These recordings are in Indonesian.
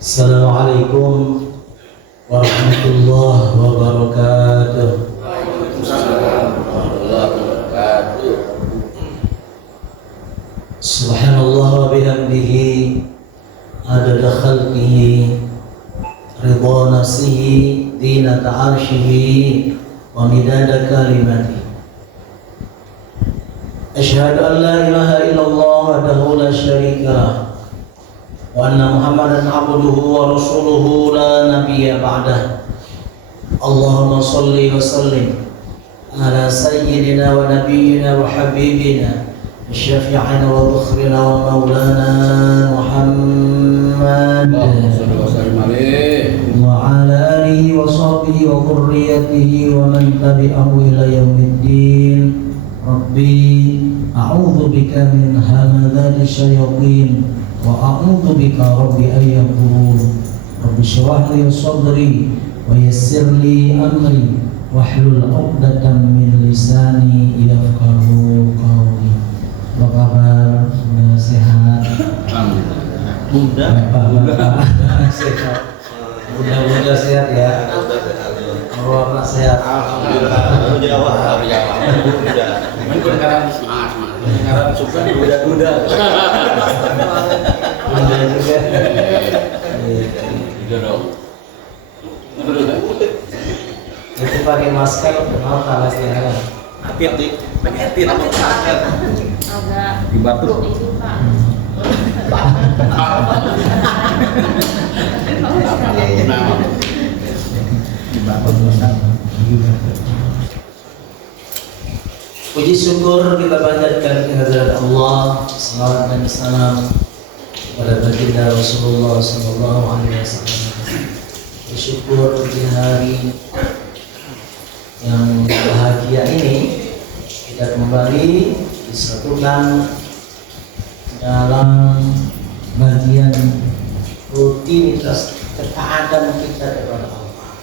Assalamualaikum warahmatullahi wabarakatuh. Waalaikumsalam warahmatullahi wabarakatuh. Subhanallah wa bihamdihi adada khalqihi ridha nafsihi zinata arshihi wa midada kalimatihi. Asyhadu an la ilaha illallah wahdahu la syarika lah wa anna Muhammadan abduhu wa rasuluhu la nabiyya ba'dah. Allahumma salli wa sallim ala sayyidina wa nabiyyina wa habibina syafi'ina wa dhukhrina wa maulana Muhammad wa ala alihi wa sahbihi wa dhurriyyatihi wa man tabi'ahu ila yaumiddin. Rabbi a'udzu bika min hamadzati syayatin wa a'udzu bika rabbi an yahdurun. Rabbi shrah li sadri wa yassir li amri wahlul 'uqdatam min lisani yafqahu qawli. Apa kabar? Sehat? Bapak sehat. Mudah-mudahan sehat ya. Bapak sehat. Alhamdulillah. Jawa. Sekarang semangat. Sekarang suka duda-duda. Ada juga. Itu pakai masker, kenapa kalah sehat? Hati-hati. Hati-hati sama masker. Agak Dibatuk. itu Pak. Puji syukur kita panjatkan kehadirat Allah, salawat dan salam kepada baginda Rasulullah sallallahu alaihi wasallam. Bersyukur di hari yang bahagia ini kita kembali disatukan dalam bagian rutinitas ketaatan kita kepada Allah,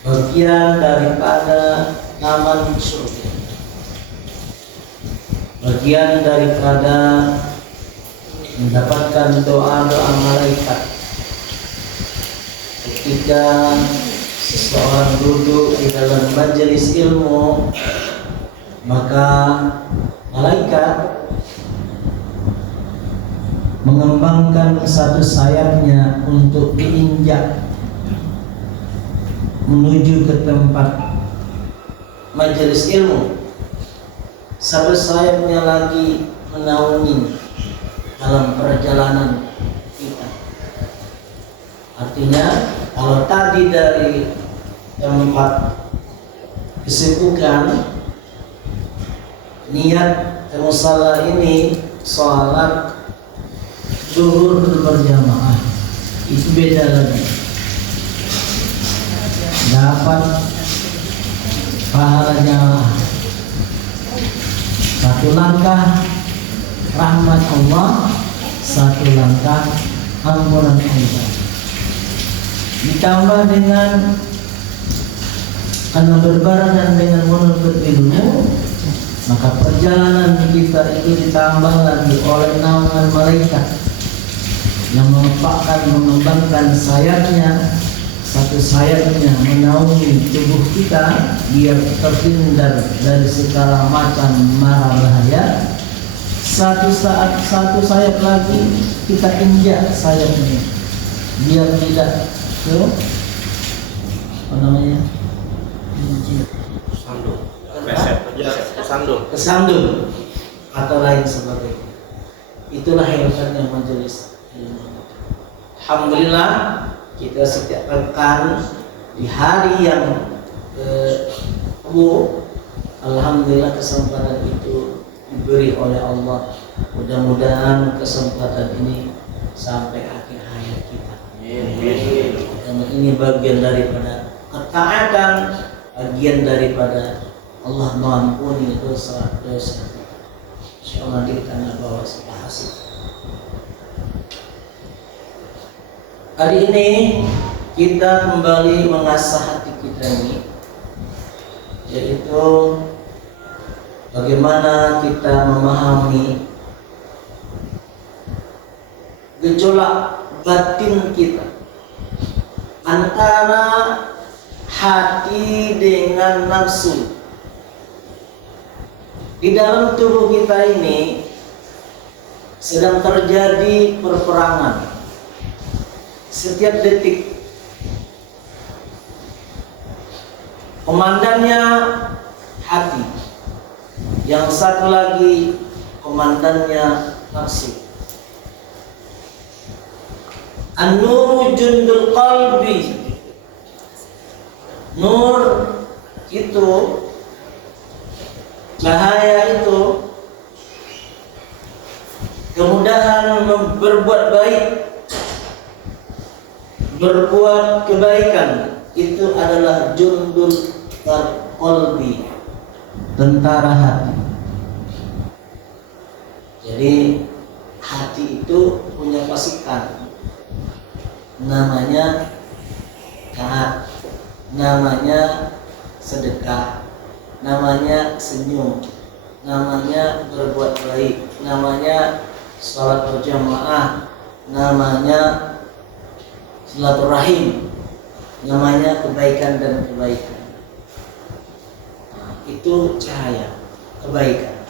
bagian daripada taman surga, bagian daripada mendapatkan doa-doa malaikat ketika seseorang duduk di dalam majelis ilmu, maka malaikat mengembangkan satu sayapnya untuk diinjak menuju ke tempat majelis ilmu. Satu sayapnya lagi menaungi dalam perjalanan kita. Artinya kalau tadi dari tempat kesibukan niat ke musala ini sholat zuhur berjamaah, itu beda lagi, dapat pahalanya satu langkah rahmat Allah, satu langkah ampunan Allah. Ditambah dengan karena berbarengan dengan menuntut ilmu, maka perjalanan kita itu ditambah lagi oleh naungan malaikat yang mengembangkan sayapnya. Satu sayapnya menaungi tubuh kita biar terhindar dari segala macam mara bahaya. Satu sayap lagi kita injak sayapnya biar tidak kesandung atau lain sebagainya. Itulah hebatnya majelis ilmu. Alhamdulillah, kita setiap pekan di hari yang alhamdulillah kesempatan itu diberi oleh Allah. Mudah-mudahan kesempatan ini sampai akhir hayat kita. Dan ini bagian daripada ketaatan, bagian daripada Allah mengampuni dosa-dosa kita. Insyaallah kita bawa hasil. Hari ini kita kembali mengasah hati kita ini, yaitu bagaimana kita memahami gejolak batin kita, antara hati dengan nafsu. Di dalam tubuh kita ini sedang terjadi perperangan setiap detik. Komandannya hati, yang satu lagi komandannya nafsu. An-nuru jundul qalbi. Nur itu, cahaya itu, kemudahan berbuat baik, berbuat kebaikan, itu adalah jundul qalbi, tentara hati. Jadi hati itu punya pasukan, namanya taat, namanya sedekah, namanya senyum, namanya berbuat baik, namanya sholat berjamaah, namanya silaturahim, namanya kebaikan dan kebaikan. Nah, itu cahaya kebaikan.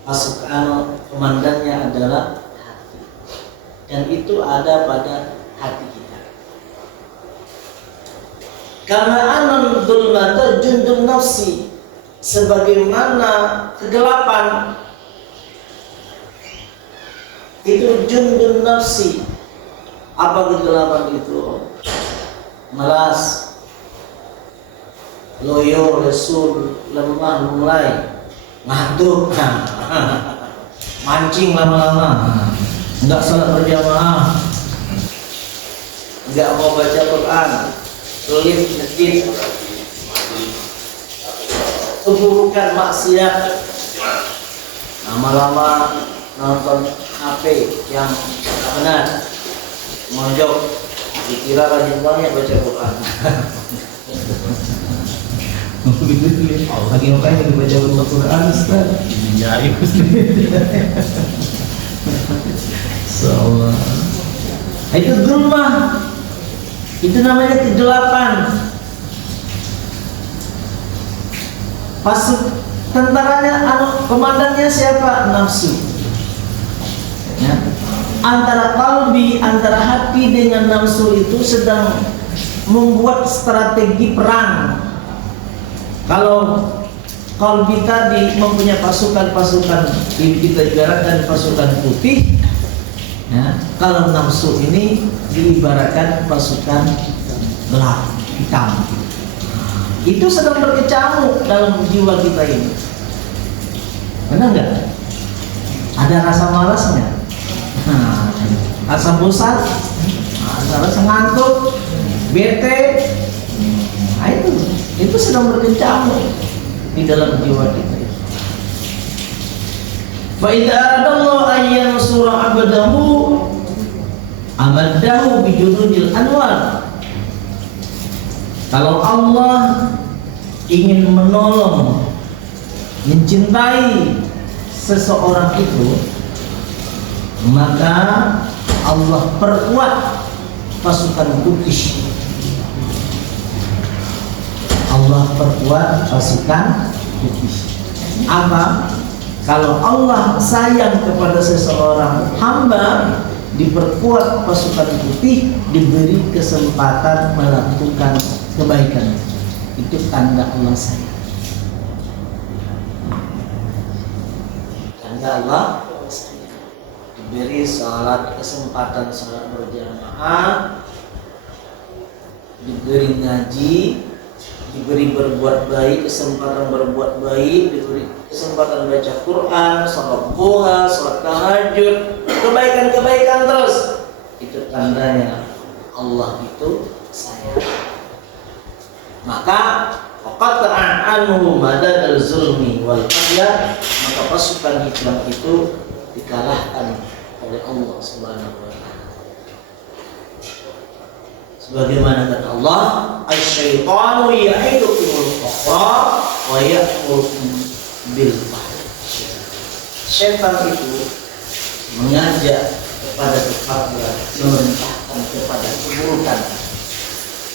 Pasukan komandannya adalah hati, dan itu ada pada hati kita. Karena anan dzulmata jundun nafsi, sebagaimana kegelapan itu jundun nafsi. Apa kegelapan itu? Malas, loyo, lesu, lemah, mulai ngantuk, mancing lama-lama, enggak salat berjamaah, enggak mau baca Quran, sulit masjid, keburukan maksiat, lama-lama nonton HP yang tak benar, mojok, dikira rajin banget baca Quran. Lagi ngapain lagi baca Quran, Ustaz? Iya, Insyaallah. Itu zulmah. Itu namanya kegelapan. Pasuk tentaranya, komandannya siapa? Nafsu. Ya. Antara kalbi, antara hati dengan nafsu itu sedang membuat strategi perang. Kalau kalbi tadi mempunyai pasukan-pasukan, kita ibaratkan pasukan putih, ya. Kalau nafsu ini diibaratkan pasukan gelap, hitam. Itu sedang berkecamuk dalam jiwa kita ini. Benar nggak? Ada rasa malasnya, rasa bosan, rasa ngantuk, bete. Nah, itu sedang berkecamuk di dalam jiwa kita. Fa idza aradallahu an yansura 'abdahu amaddahu bi junudil anwar. Kalau Allah ingin menolong, mencintai seseorang itu, maka Allah perkuat pasukan putih. Allah perkuat pasukan putih. Apa? Kalau Allah sayang kepada seseorang hamba, diperkuat pasukan putih, diberi kesempatan melakukan kebaikan. Itu tanda Allah sayang. Tanda Allah sayang. Diberi kesempatan salat berjamaah, diberi ngaji, diberi berbuat baik, kesempatan berbuat baik, diberi kesempatan baca Quran, salat duha, salat tahajud, kebaikan-kebaikan terus. Itu tandanya Allah itu sayang. Maka qata'an anhu madad al-zulmi wal qadya, maka pasukan Islam itu dikalahkan oleh Allah Subhanahu wa taala. Sebagaimana kata Allah, asy-syaitanu ya'idukumul faqra wa ya'murukum bil fahsya. Syaitan itu mengajak kepada ketakwaan, memerintahkan kepada keburukan.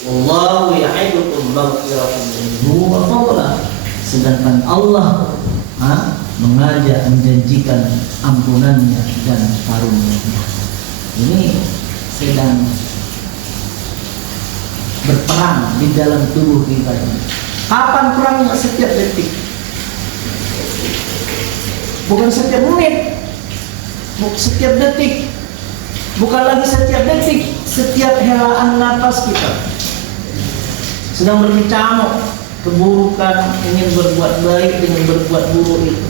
Wallahu ya'idukum maghfiratan minhu wa fadlan. Sedangkan Allah mengajak, menjanjikan ampunannya dan karunia-Nya. Ini sedang berperang di dalam tubuh kita ini. Kapan perangnya? Setiap detik, bukan setiap menit, setiap detik, bukan lagi setiap detik, setiap helaan nafas kita sedang berkecamuk keburukan, ingin berbuat baik dengan berbuat buruk itu.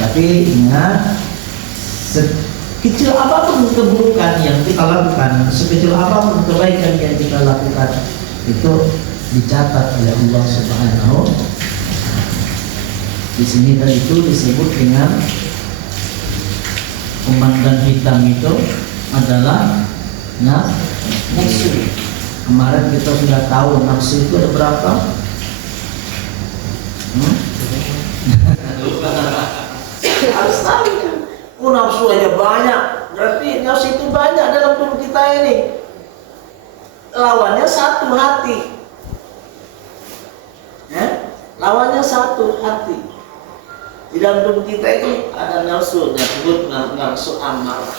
Tapi ingat, sekecil apapun keburukan yang kita lakukan, sekecil apapun kebaikan yang kita lakukan, itu dicatat oleh Allah Subhanahu. Di sini tadi itu disebut dengan komandan hitam itu adalah nafsu. Kemarin kita sudah tahu nafsu itu ada berapa? Harus tahu kan? Nafsu aja banyak, berarti nafsu itu banyak dalam tubuh kita ini. Lawannya satu, hati. Lawannya satu, hati. Di dalam tubuh kita itu ada nafsu, disebut nafsu amarah.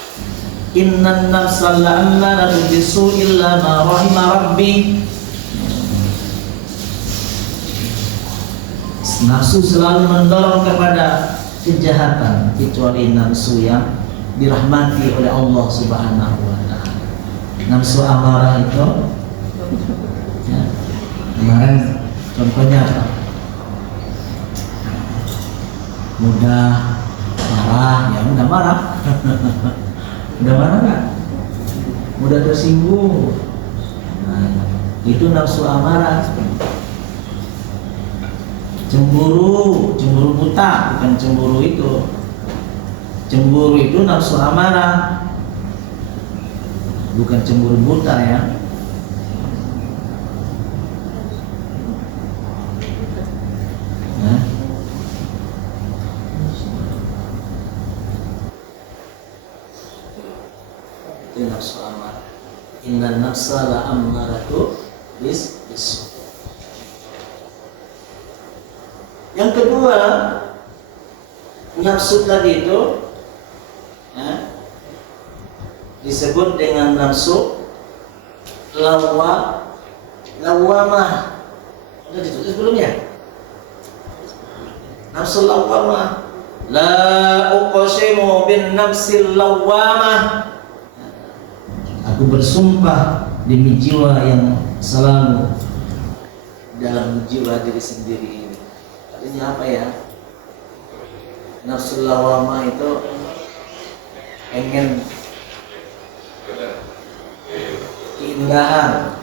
Innan nafsa la'ammaratu bisu'i illa ma rahima rabbi. Nafsu selalu mendorong kepada kejahatan kecuali nafsu yang dirahmati oleh Allah Subhanahu wa ta'ala. Nafsu amarah itu kemarin contohnya apa? Mudah marah, ya mudah marah. Mudah marah nggak? Mudah tersinggung. Itu nafsu amarah. Cemburu buta, bukan cemburu itu. Cemburu itu nafsu amarah, bukan cemburu buta ya. Itu nafsu amarah. Inna nafsa la ammaratu bis. Yang kedua, nafsu tadi itu disebut dengan nafsu lawamah. Sudah ditulis sebelumnya. Nafsu lawamah. La uqsimu bin nafsil lawamah. Aku bersumpah demi jiwa yang selalu dalam jiwa diri sendiri ini. Artinya apa ya? Nafsu lawamah itu pengen keindahan,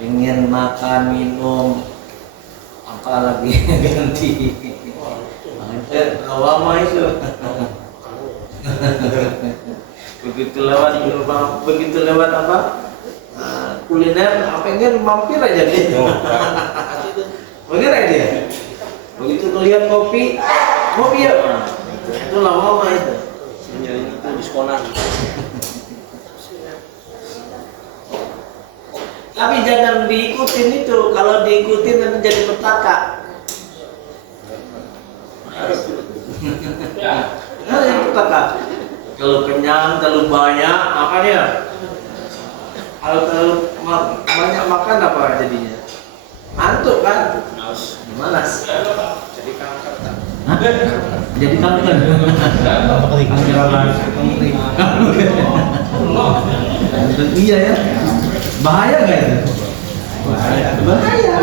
pengen makan, minum, apalagi ganti. Lawamah itu begitu lewat apa? Kuliner, pengen mampir aja dia. Bener aja dia. Begitu lihat kopi ya. Itu lama itu. Menjadi itu diskonan. Tapi jangan diikutin itu. Kalau diikutin nanti jadi petaka. Jadi petaka. Kalau kenyang, terlalu banyak makan ya. Kalau terlalu banyak makan apa jadinya? Ngantuk kan? Malas. Jadi kanker kan? Jadi kanker. Iya ya. Bahaya nggak itu? Bahaya.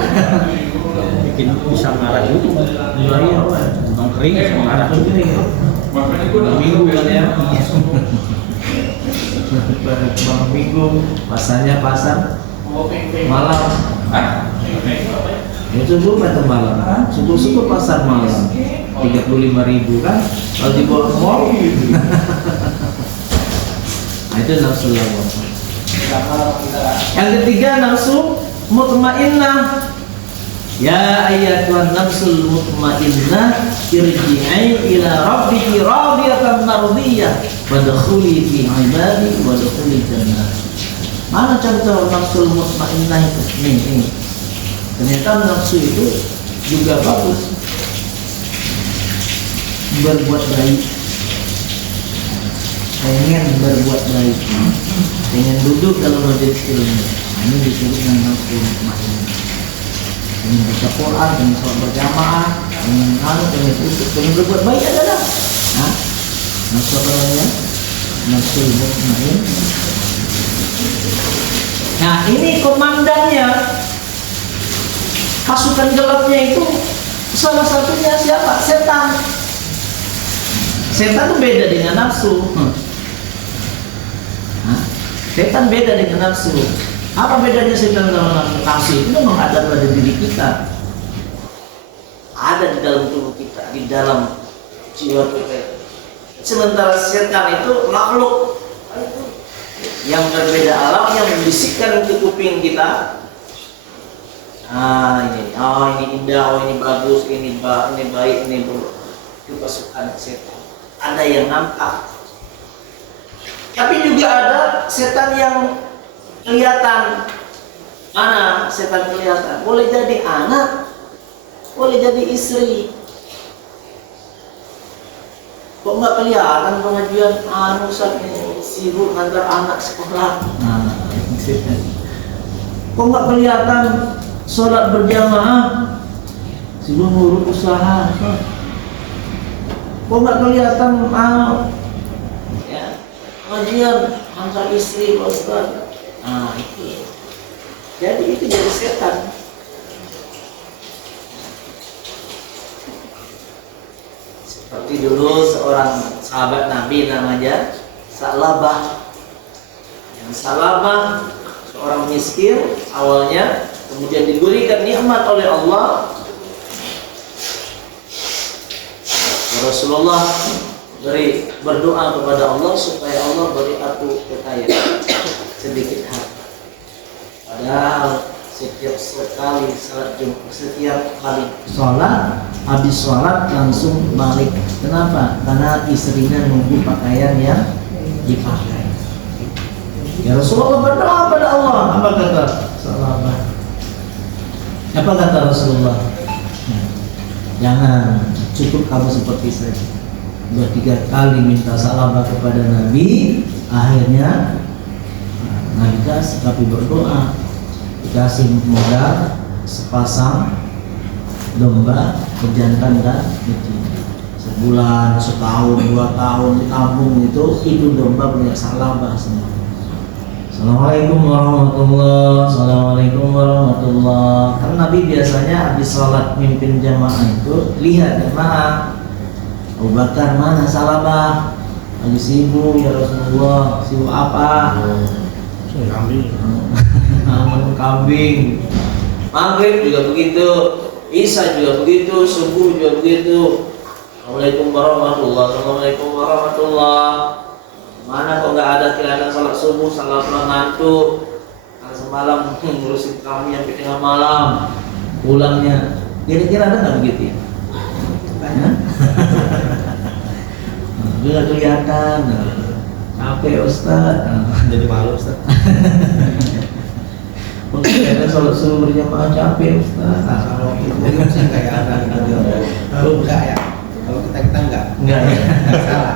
Bikin bisa marah juga. Bahaya. Bang kering bisa marah juga. Minggu kan ya. Bang minggu. Pasarnya pasar malam. Itu subuh atau malam? Subuh pasar malam 35.000 kan? Kalau dibawa ke mall nah, itu nafsu lawamah. Yang ketiga nafsu mutmainnah. Ya ayyatuhan nafsul mutmainnah irji'i ila rabbiki radiyatan mardiyah. mardiyah wadkhuli fi ibadi wadkhuli jannah. Mana contoh nafsul mutmainnah itu? Ini. Ternyata nafsu itu juga bagus, berbuat baik, pengen berbuat baik, pengen duduk dalam majelis ilmu. Ini disebut dengan nafsu mutmainnah. Pengen baca Quran, pengen sholat berjamaah, pengen berbuat baik adalah nafsu apa namanya? Nafsu mutmainnah. Nah, ini komandannya, pasukan gelapnya itu salah satunya siapa? Setan. Setan itu beda dengan nafsu. Setan beda dengan nafsu. Apa bedanya setan dengan nafsu? Itu memang ada pada diri kita, ada di dalam tubuh kita, di dalam jiwa kita. Sementara setan itu makhluk yang berbeda alam, yang membisikkan ke kuping kita. Ini indah, ini bagus, ini baik, ini buruk. Itu pasukan setan. Ada yang nampak, tapi juga ada setan yang kelihatan. Mana setan kelihatan? Boleh jadi anak, boleh jadi istri. Kok nggak kelihatan pengajian Ustaz ini sibuk ngantar anak sekolah? Kok nggak kelihatan sholat berjamaah, sibuk ngurus usaha? Kok nggak kelihatan pengajian antar istri Pak Ustaz? Itu. Jadi itu jadi setan. Seperti dulu seorang sahabat Nabi namanya Sa'labah. Yang Sa'labah seorang miskin awalnya, kemudian diberikan nikmat oleh Allah. Rasulullah berdoa kepada Allah supaya Allah beri aku kekayaan sedikit harta. Padahal setiap kali sholat, habis sholat langsung balik. Kenapa? Karena istrinya nunggu pakaian yang dipakai. Ya Rasulullah berdoa pada Allah. Apa kata sahabat? Apa kata Rasulullah? Jangan, cukup kamu seperti saya. 2-3 kali minta salam kepada Nabi, akhirnya Nabi kasih, tapi berdoa dikasih modal sepasang domba pejantan dan betina. Sebulan, setahun, 2 tahun ditabung itu domba punya Sa'labah semua. Assalamualaikum warahmatullahi wabarakatuh. Assalamualaikum warahmatullahi wabarakatuh. Karena Nabi biasanya habis sholat mimpin jamaah itu lihat jamaah, Abu Bakar mana Sa'labah? Lagi sibuk ya Rasulullah. Sibuk apa? Kambing. Kambing. Maghrib juga begitu, Isya juga begitu, subuh juga begitu. Assalamualaikum warahmatullahi wabarakatuh. Assalamualaikum warahmatullahi wabarakatuh. Mana kok nggak ada kelihatan salat subuh, salat ngantuk, semalam ngurusin kami sampai tengah malam, pulangnya kira-kira ada nggak begitu ya? Nggak kelihatan, capek Ustaz, Jadi malu Ustaz. mungkin ada salat subuh berjamaah capek Ustaz. Kalau itu sih kayak ada kalau enggak ya, kalau kita enggak ya. salah.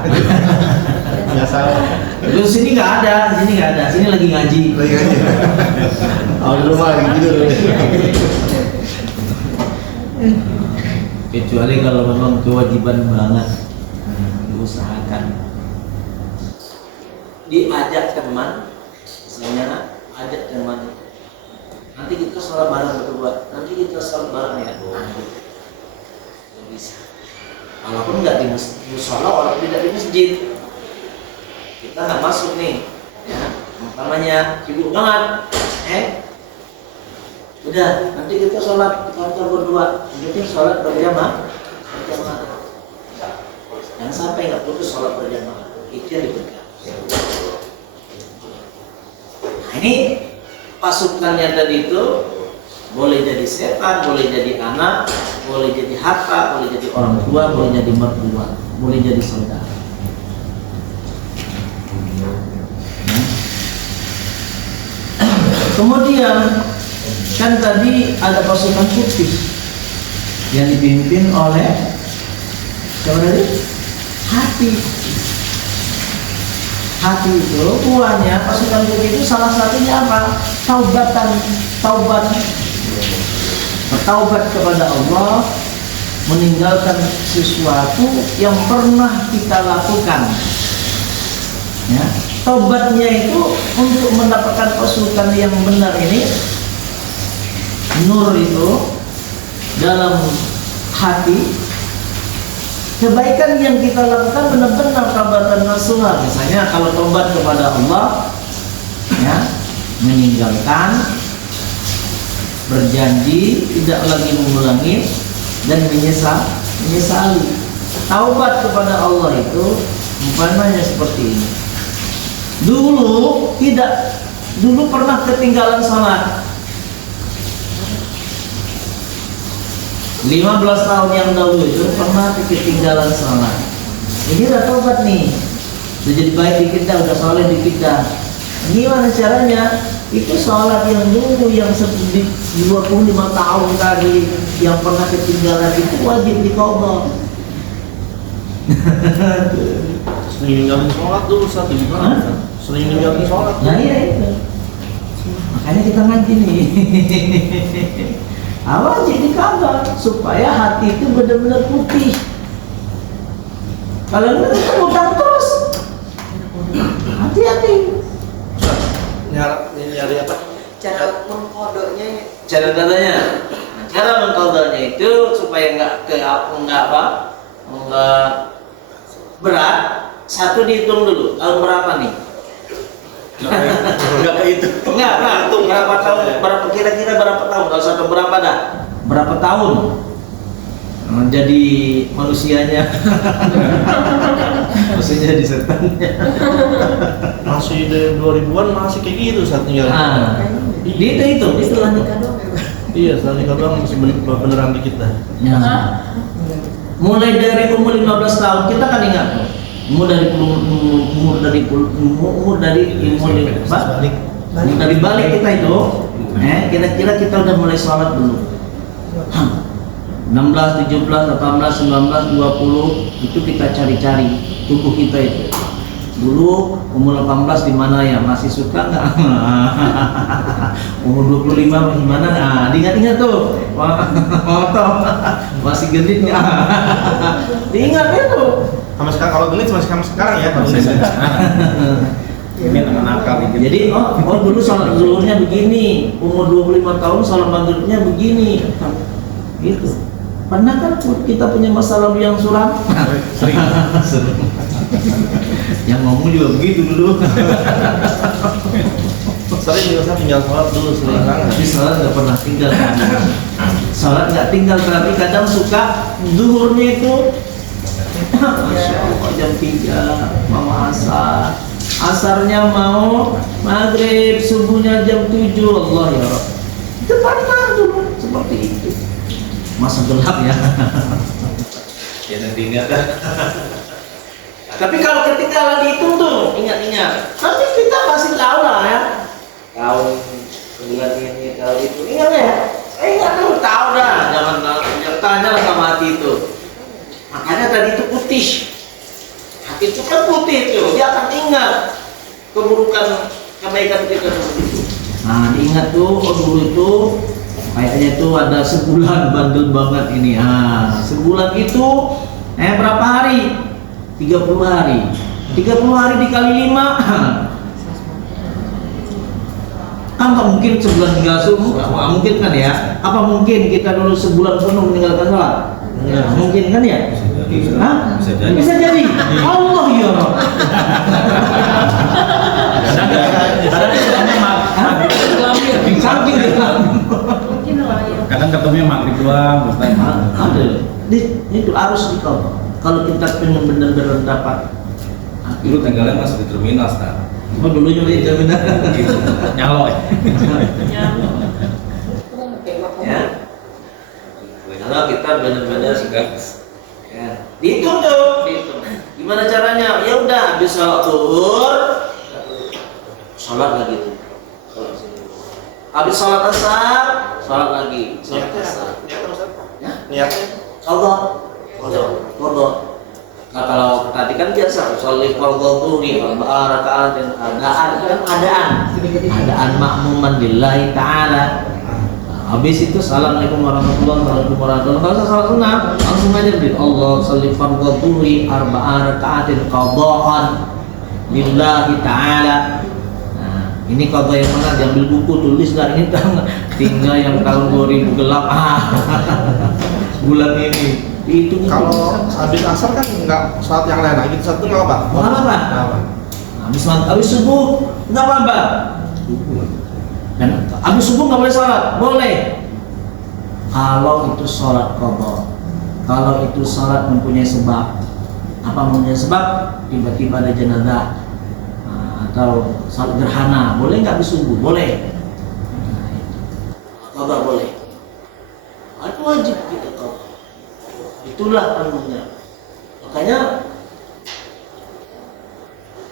Nggak salah. Terus sini nggak ada, sini lagi ngaji. Oh, di rumah lagi tidur. Kecuali kalau memang kewajiban banget, diusahakan. Diajak teman, misalnya ajak teman. Nanti kita sholat bareng berdua, nanti kita sholat bareng ya. Nggak bisa. Walaupun nggak di musola, walaupun tidak di masjid, kita nggak masuk nih, ya. Umpamanya sibuk banget, udah nanti kita sholat di kantor berdua, nanti sholat berjamaah. Jangan sampai nggak putus sholat berjamaah, itu yang dipegang. Nah, ini pasukannya tadi itu boleh jadi setan, boleh jadi anak, boleh jadi harta, boleh jadi orang tua, boleh jadi mertua, boleh jadi saudara. Kemudian kan tadi ada pasukan putih yang dipimpin oleh siapa tadi? Hati itu buahnya pasukan putih itu salah satunya apa? Taubat bertaubat kepada Allah, meninggalkan sesuatu yang pernah kita lakukan. Ya, taubatnya itu untuk mendapatkan pasukan yang benar ini. Nur itu dalam hati, kebaikan yang kita lakukan benar-benar taubatan nasuha. Misalnya kalau taubat kepada Allah, ya, meninggalkan, berjanji tidak lagi mengulangi dan menyesali. Taubat kepada Allah itu umpamanya seperti ini. Dulu pernah ketinggalan salat. 15 tahun yang dahulu itu pernah ketinggalan salat. Ini udah taubat nih, udah jadi baik dikit dah, udah soleh dikit dah. Gimana caranya? Itu salat yang dulu yang 25 tahun tadi yang pernah ketinggalan itu wajib diqadha. Sering ninggalin sholat dulu satu gimana? Sering ninggalin sholat. Nah iya itu. Makanya kita ngaji nih. Wajib diqadha supaya hati itu benar-benar putih. Kalau enggak kita utang terus. Hati-hati. Nyari apa? Cara mengkodoknya. Cara mengqadhanya itu supaya enggak berat. Satu dihitung dulu, tahun berapa nih? Enggak itu. Enggak, hitung berapa tahun, kira-kira berapa tahun? Kalau satu berapa dah? Berapa tahun? Jadi manusianya. Maksudnya di setannya. Masih dari 2000-an masih kayak gitu saat tinggal. Itu Setelah nikah doang. Iya, setelah nikah doang masih beneran dikit dah. Ya. Mulai dari umur 15 tahun kita kan ingat umur dari balik kita itu, kira-kira kita udah mulai sholat dulu. 16, 17, 18, 19, 20 itu kita cari-cari tubuh kita itu. Dulu umur 18 di mana ya, masih suka nggak? Umur 25 gimana? Nah, diingat-ingat tuh. Foto masih gendut nggak? Diingat itu. Sama sekarang kalau genit sama sekarang ya, kalau sekarang. Ini teman akal gitu. Jadi dulu sholat zuhurnya begini, umur 25 tahun sholat maghribnya begini. Gitu. Pernah kan kita punya masa lalu yang suram? Sering. Yang ngomong juga begitu dulu. Sering juga saya tinggal sholat dulu sering banget. Tapi sholat nggak pernah tinggal. Sholat nggak tinggal, tapi kadang suka zuhurnya itu Masya Allah jam 3 mau asar, asarnya mau maghrib, subuhnya jam 7. Allah ya Rabb, itu pernah dulu seperti itu. Masa gelap ya. Ya nanti ingat dah. Tapi kalau ketinggalan dihitung tuh, ingat-ingat. Tapi kita masih tahu lah ya. Tahun bulan ini, tahun itu, ingat ya. Ingat tuh, tahu dah. Jangan tanya lah sama hati itu. Makanya tadi itu putih. Hati itu kan putih tuh. Dia akan ingat keburukan kebaikan kita seperti itu. Nah, diingat tuh, dulu itu kayaknya itu ada sebulan bandel banget ini. Sebulan itu berapa hari? 30 hari. 30 hari dikali 5. Apa mungkin sebulan tinggal subuh? Mungkin kan ya? Apa mungkin kita dulu sebulan penuh meninggalkan sholat? Mungkin kan ya? Bisa jadi. Allah ya Rabb. Kadang ketemunya maghrib doang, ada. Itu harus dikau. Kalau kita pengen benar-benar dapat. Dulu tinggalnya masih di terminal, Ustaz. Dulunya di terminal. Nyalo. Ya. Kalau kita benar-benar ya, dihitung tuh, dihitung. Gimana caranya? Ya udah, habis sholat zuhur, sholat lagi tuh. Habis sholat asar, sholat lagi. Sholat asar. Ya? Niatnya Qadha. Qadha. Nah kalau tadi kan biasa sholat fardhu dhuhri arba'a raka'atin adaan makmuman lillahi ta'ala. Habis itu assalamualaikum warahmatullahi wabarakatuh. Kalau salat sunnah langsung aja beri Allah sholli fardhu dhuhri arba'a raka'atin qadha'an lillahi ta'ala. Nah, ini qadha yang mana diambil buku tulis dah ini tinggal yang tahun 2000 gelap bulan ini. Itu kalau habis asar kan nggak sholat yang lain lagi, satu nggak apa? Nggak apa-apa. Habis subuh nggak apa-apa. Dan habis subuh nggak boleh sholat, boleh. Kalau itu sholat qadha, kalau itu sholat mempunyai sebab, apa mempunyai sebab? Tiba-tiba ada jenazah atau sholat gerhana, boleh nggak habis subuh? Boleh. Qadha boleh. Itu wajib kita tahu. Itulah anunya. Makanya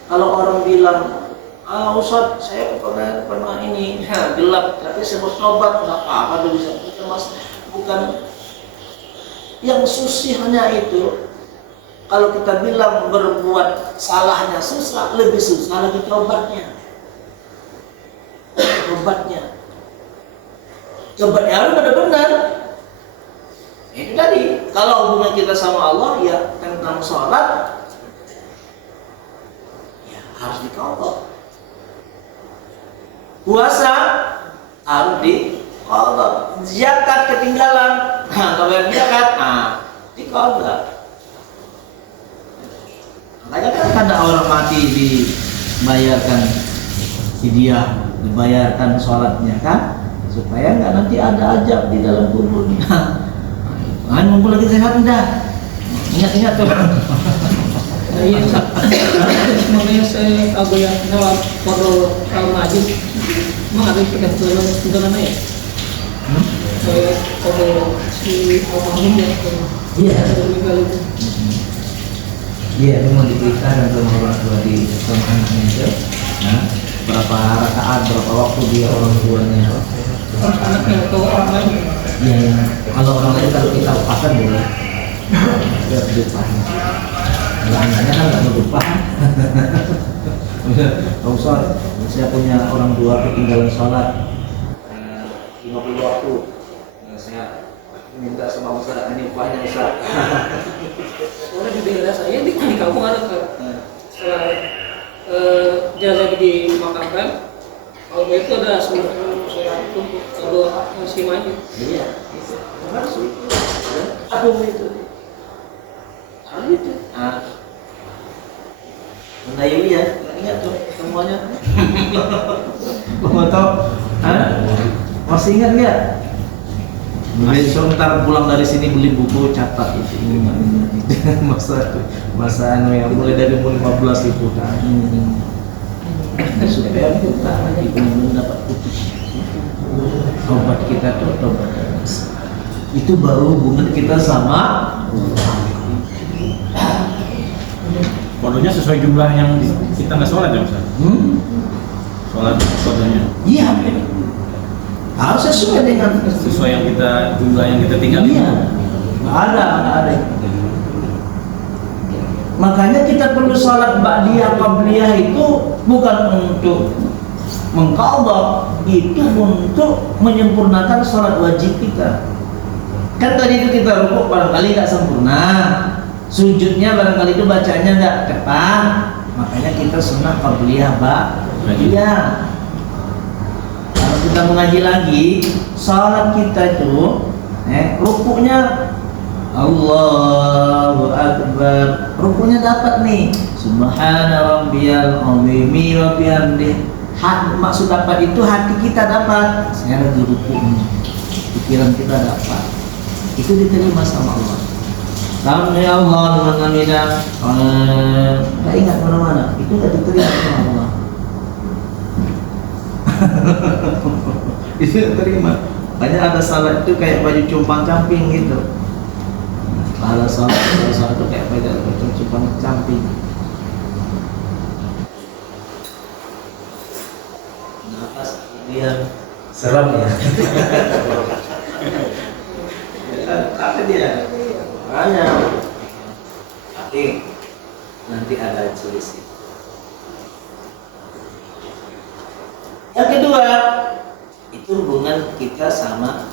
kalau orang bilang, Ustaz, saya pernah ini gelap, tapi saya mau tobat, nggak apa-apa, udah bisa. Mas, bukan yang susahnya itu. Kalau kita bilang berbuat salahnya susah, lebih susah lagi tobatnya. Tobatnya harus benar-benar. Itu tadi, kalau hubungan kita sama Allah ya tentang sholat ya harus diqadha. Puasa harus diqadha. Zakat ketinggalan, kalau bayar zakat, diqadha. Makanya kan ada orang mati dibayarkan fidyah, dibayarkan sholatnya kan, supaya nggak nanti ada ajab di dalam kuburnya. Mumpul lagi sehat dah. Ingat tuh. Iya, makanya saya aku yang dalam foto majid mengambil pegangan ya. Saya foto si almarhum ya. Iya. Iya, itu mau diceritakan sama orang tua di sama anaknya itu. Nah, berapa rakaat, berapa waktu dia orang tuanya. Anaknya atau orang lain. Iya, kalau orang lain kalau kita upakan boleh. Biar lupa. Kalau anaknya kan nggak lupa. Pak Ustaz, saya punya orang tua ketinggalan sholat 50 waktu. Saya minta sama Ustaz ini upahnya Ustaz. Soalnya di daerah saya di kampung ada setelah jenazah dimakamkan, kalau itu ada semua saya tumpuk kalau masih maju. Iya, harus itu. Aduh itu. Harus itu. Mendayu ya, ingat tuh semuanya. Mau tahu? Masih ingat nggak? Sebentar pulang dari sini beli buku, catat itu ini masa anu yang mulai dari umur 15 itu kan. Supaya kita lagi benar-benar dapat putus. Tobat kita tuh tobat. Itu baru hubungan kita sama Kodonya sesuai jumlah yang kita nggak sholat ya Ustaz? Sholat kodonya? Iya, harus sesuai dengan Sesuai yang kita jumlah yang kita tinggal. Iya, nggak ada. Makanya kita perlu sholat ba'diyah qabliyah itu bukan untuk mengqadha, itu untuk menyempurnakan sholat wajib kita. Kan tadi itu kita rukuk barangkali nggak sempurna, sujudnya barangkali itu bacanya nggak tepat, makanya kita sunnah qabliyah ba'diyah. Kalau kita mengaji lagi, sholat kita itu rukuknya Allahu Akbar, rukuknya dapat nih Subhana rabbiyal azimi wa bihamdih. Maksud dapat itu hati kita dapat, saya lagi rukuk, pikiran kita dapat, itu diterima sama Allah. Sami Allah liman hamidah, nggak ingat mana-mana, itu nggak diterima sama Allah. Itu diterima. Banyak ada salat itu kayak baju compang-camping gitu. Ada salat itu kayak baju compang-camping. Nafas kemudian Serem ya. Tapi dia makanya tapi nanti ada selisih. Yang kedua itu hubungan kita sama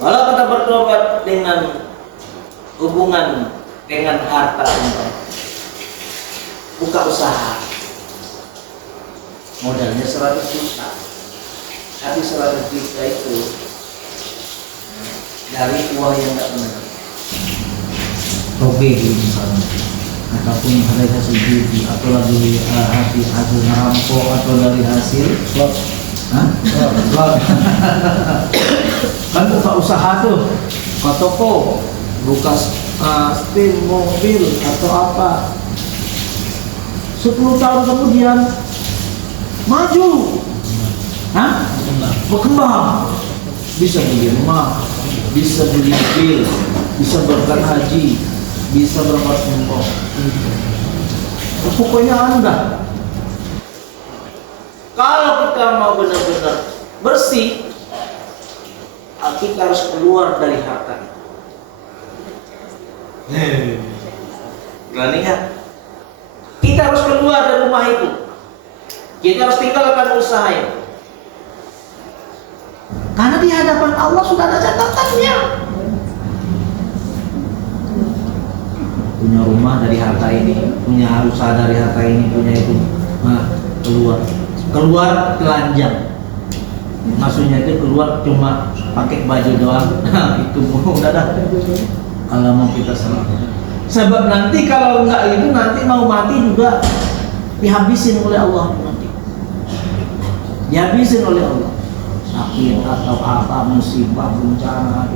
kalau kita bertobat dengan hubungan dengan harta umpama buka usaha modalnya 100 juta tapi 100 juta itu dari uang yang nggak benar Toge gitu misalnya, ataupun dari hasil judi, atau dari hasil ngerampok, atau dari hasil slot. Hah? Slot. Kan buka usaha tuh, buka toko, buka spin mobil atau apa. 10 tahun kemudian maju, hah? Berkembang, bisa beli rumah, bisa beli mobil, bisa berangkat haji, bisa berangkat umroh. Pokoknya Anda kalau kita mau benar-benar bersih kita harus keluar dari harta itu. Berani nggak? Kita harus keluar dari rumah itu. Kita harus tinggalkan usaha itu. Karena di hadapan Allah sudah ada catatannya. punya rumah dari harta ini, punya usaha dari harta ini, punya itu, keluar telanjang. Maksudnya itu keluar cuma pakai baju doang. Itu udah dah. Kalau mau kita selamat. Sebab nanti kalau enggak itu nanti mau mati juga dihabisin oleh Allah nanti. Dihabisin oleh Allah. Sakit atau apa, musibah, bencana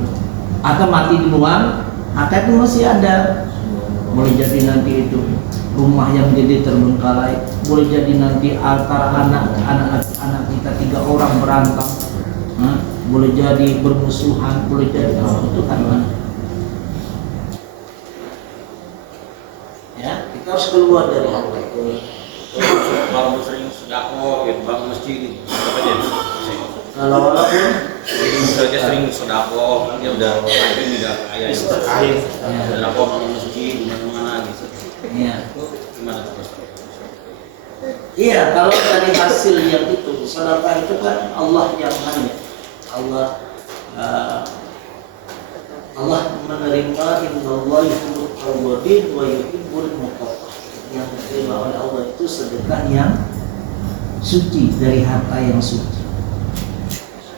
atau mati duluan, harta itu masih ada. Boleh jadi nanti itu rumah yang jadi terbengkalai, boleh jadi nanti antara anak kita 3 orang berantem, boleh jadi bermusuhan, boleh jadi itu kan Ya, kita harus keluar dari harta itu. Kalau sering sedekah gitu, bangun masjid apa aja? Kalau walaupun Misalnya sering sedekah, dia udah rajin udah kaya Berkahin. sedekah bangun masjid di mana-mana gitu. Iya. Gimana tuh? iya, kalau dari hasil yang itu, sedekah itu kan Allah yang hanya Allah menerima innallaha yuhibbul tawwabin wa yuhibbul mutatahhirin. Yang diterima oleh Allah itu sedekah yang Suci dari harta yang suci.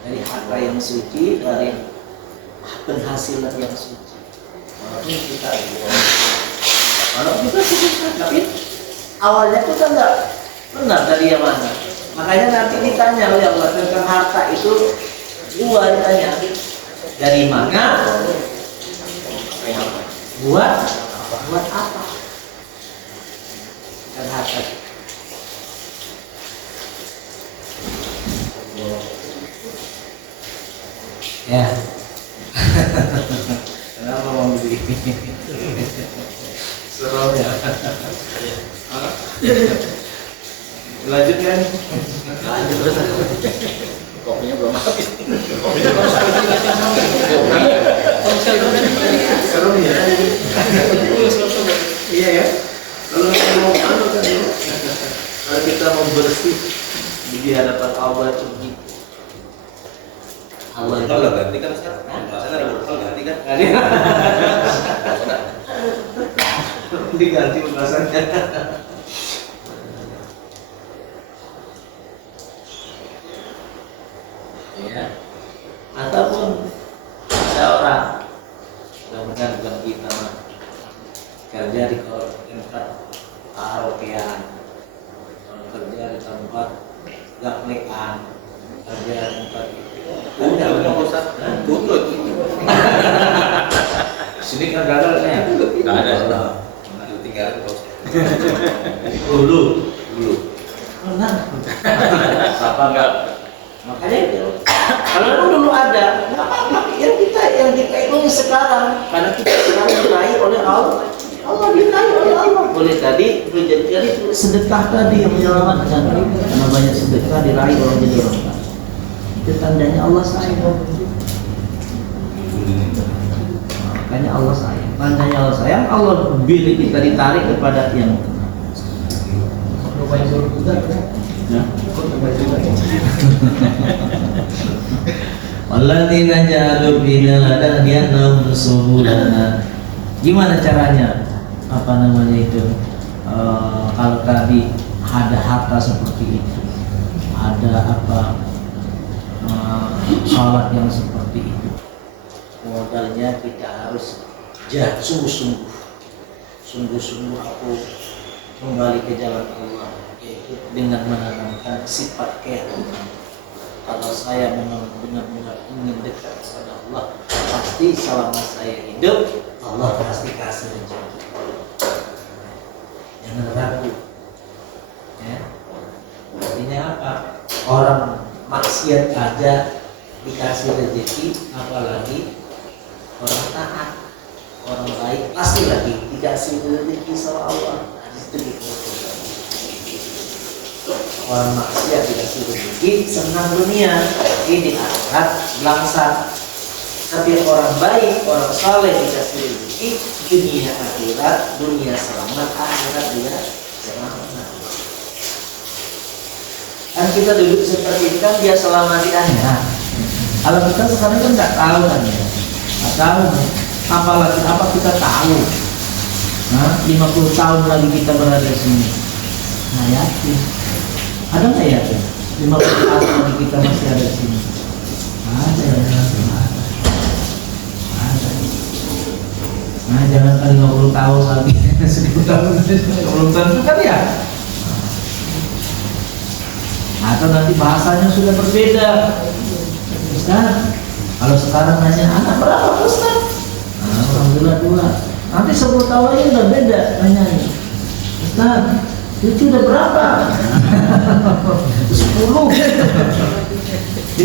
dari harta yang suci, dari penghasilan yang suci. Kalau kita sedekah, tapi awalnya kita nggak benar dari yang mana. Makanya nanti ditanya oleh Allah tentang harta itu, dua ditanya dari mana, buat apa? Dan harta. Ya. Kenapa mau beli? Seru ya. Lanjutkan. Lanjut terus. Kopinya belum habis. Seru ya. Iya ya. Kalau mau kan kalau kita mau bersih di hadapan Allah itu gitu. Allah itu ganti kan sekarang. Rasanya ada botol ganti kan. diganti pembahasannya. Ya. Ataupun ada orang, mudah-mudahan bukan kita mah, kerja di tempat karaokean, kerja di tempat gaplekan, kerja di tempat itu. Udah nggak usah. Tuntut. Sini kan gagalnya. Nggak ada. Tinggalin terus. Dulu. Benar. Siapa enggak? Makanya itu. Kalau dulu ada, nggak apa-apa. Yang kita itu sekarang, karena kita sekarang diraih oleh Allah. Allah diraih oleh Allah. Boleh tadi, boleh jadi sedekah tadi yang menyelamatkan. Karena banyak sedekah diraih orang jadi orang kaya. Itu tandanya Allah sayang. Makanya Allah sayang. Tandanya Allah sayang, Allah pilih kita ditarik kepada yang Walladzina ja'alu fina lanahdiyannahum subulana. Gimana caranya? Apa namanya itu? Kalau tadi ada harta seperti itu, ada apa sholat yang seperti itu, modalnya kita harus sungguh-sungguh aku kembali ke jalan Allah, yaitu dengan menanamkan sifat care. Kalau saya memang benar-benar ingin dekat kepada Allah, pasti selama saya hidup Allah pasti kasih rezeki. Jangan ragu. Ya. Artinya apa? Orang maksiat aja dikasih rezeki, apalagi orang taat, orang baik pasti lagi dikasih rezeki sama Allah. Orang maksiat dikasih rezeki senang dunia, tapi di akhirat langsat. Tapi orang baik, orang saleh dikasih rezeki dunia akhirat, dunia selamat, akhirat dia selamat. Kan kita duduk seperti itu kan dia selamat di akhirat. Kalau kita sekarang kan nggak tahu kan ya, nggak tahu. Apalagi apa kita tahu? 50 tahun lagi kita berada di sini. Nah yakin. Ada nggak yakin? 50 tahun lagi kita masih ada di sini. Ada. Nah jangan kali 50 tahun lagi, 10 tahun, belum tentu kan ya. Atau nanti bahasanya sudah berbeda. Ustaz, kalau sekarang nanya anak berapa Ustaz? Alhamdulillah 2. Nanti 10 tahun lagi udah beda nanyanya. Ustaz, cucu udah berapa? 10.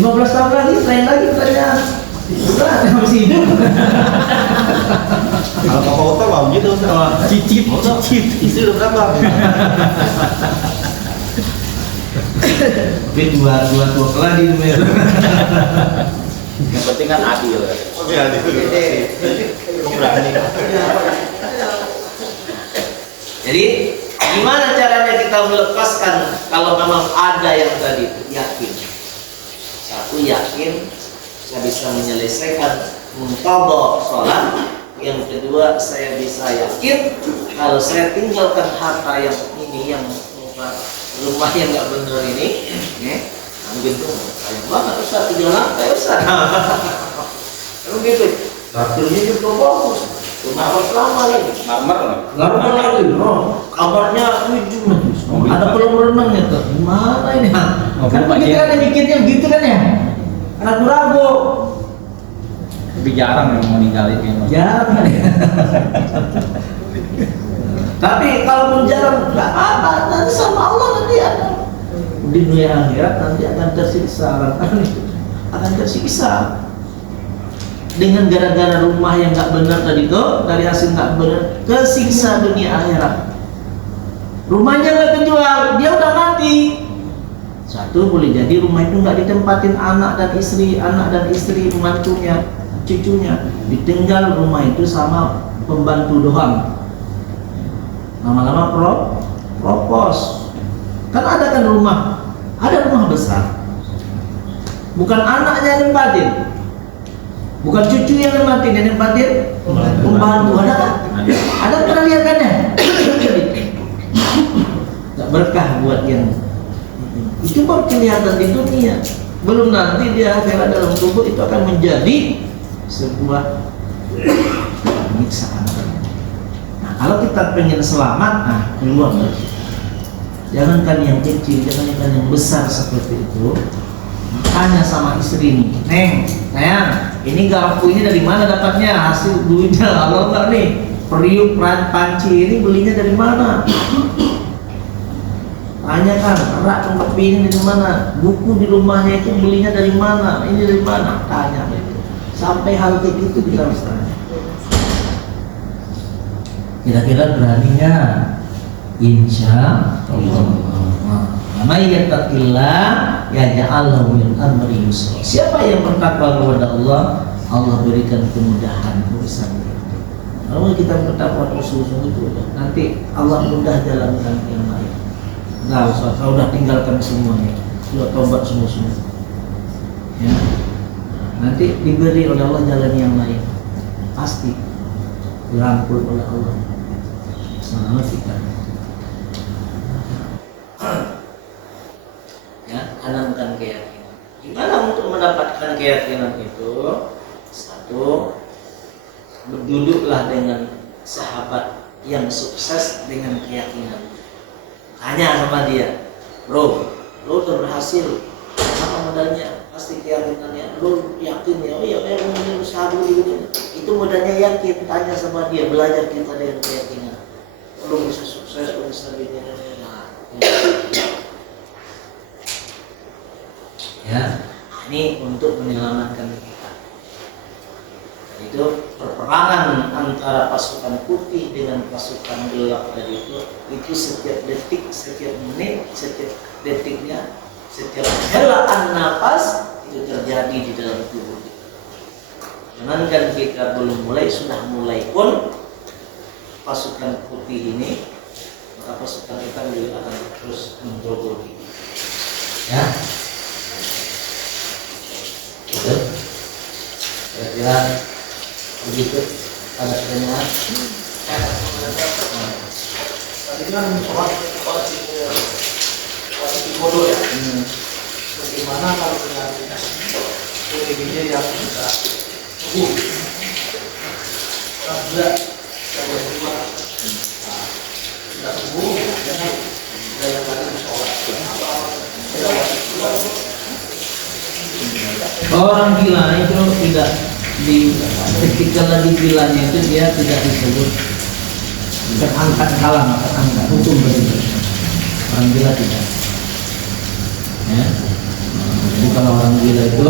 15 tahun lagi, lain lagi pertanyaan. Ustaz, masih hidup. Kalau Papa Uta mau gitu, cicip, istri udah berapa? Tapi dua keladi itu. Yang penting kan adil. Oke, adil. Berani. Jadi gimana caranya kita melepaskan kalau memang ada yang tadi itu? Yakin. Satu, yakin saya bisa menyelesaikan muntadha sholat. Yang kedua, saya bisa yakin kalau saya tinggalkan harta yang ini, yang rumah yang nggak benar ini, mungkin tuh sayang banget Ustaz, 3 lantai Ustaz. Begitu. Dapurnya juga bagus. Rumah lama lagi. Marmer lagi. Kamarnya 7. Ada kolam renangnya tuh. Gimana ini? Kan begitu kan mikirnya begitu kan ya? Ragu-ragu. Tapi jarang yang mau ninggalin kayak Jarang kan ya? Tapi kalau jarang nggak apa, nanti sama Allah nanti ada di dunia akhirat nanti akan tersiksa, akan tersiksa dengan gara-gara rumah yang nggak benar tadi tuh, dari hasil nggak benar, tersiksa dunia akhirat. Rumahnya nggak kejual, dia udah mati. Satu, boleh jadi rumah itu nggak ditempatin anak dan istri, pembantunya, cucunya, ditinggal rumah itu sama pembantu doang. Lama-lama propos. Kan ada kan rumah besar. Bukan anaknya yang nempatin, bukan cucu yang nempatin, pembantu. Ada kan? Ada pernah lihat kan ya? Gak berkah buat yang itu baru kelihatan di dunia. Belum nanti di akhirat dalam kubur itu akan menjadi sebuah penyiksaan. Kalau kita pengen selamat, keluar dari situ. Jangankan yang kecil, jangankan yang besar seperti itu. Tanya sama istri nih, Neng, sayang, ini garpu ini dari mana dapatnya? Hasil duitnya Allah enggak nih? Periuk, panci ini belinya dari mana? Tanyakan, rak kopi ini dari mana? Buku di rumahnya itu belinya dari mana? Ini dari mana? Tanya. Sampai hal kayak gitu kita harus tanya. Kira-kira berani nggak? Insya Allah. May yattaqillah yaj'al min amri yusra. Siapa yang bertakwa kepada Allah, Allah berikan kemudahan urusannya. Kalau kita bertakwa sungguh-sungguh itu, nanti Allah mudah jalankan yang lain. Nah, kalau udah tinggalkan semuanya, sudah tobat semua. Ya, nanti diberi oleh Allah jalan yang lain, pasti dirangkul oleh Allah. Selamat kita. Ya, tanamkan keyakinan. Gimana untuk mendapatkan keyakinan itu? Satu, berduduklah dengan sahabat yang sukses dengan keyakinan. Tanya sama dia, bro, lo udah berhasil, apa modalnya? Pasti keyakinannya, lo yakin ya? Oh ya, yang mau usaha dulu ini. Itu modalnya yakin. Tanya sama dia, belajar kita dengan keyakinan. Lo bisa sukses, lo bisa begini. Nah, ya, ini untuk menyelamatkan kita. Itu perperangan antara pasukan putih dengan pasukan gelap tadi itu setiap detik, setiap menit, setiap detiknya, setiap helaan napas itu terjadi di dalam tubuh kita. Jangankan kita belum mulai, sudah mulai pun pasukan putih ini, maka pasukan hitam juga akan terus menggerogoti. Ya, itu kira-kira begitu ada pertanyaan. Tadi kan posisi bodoh ya. Bagaimana kalau dengan PBJ yang sudah sembuh? Sudah sembuh, jangan yang lagi sholat. Orang gila itu tidak ketika lagi gilanya itu dia tidak disebut terangkat kalam, terangkat hukum begitu. Orang gila tidak. Ya. Jadi kalau orang gila itu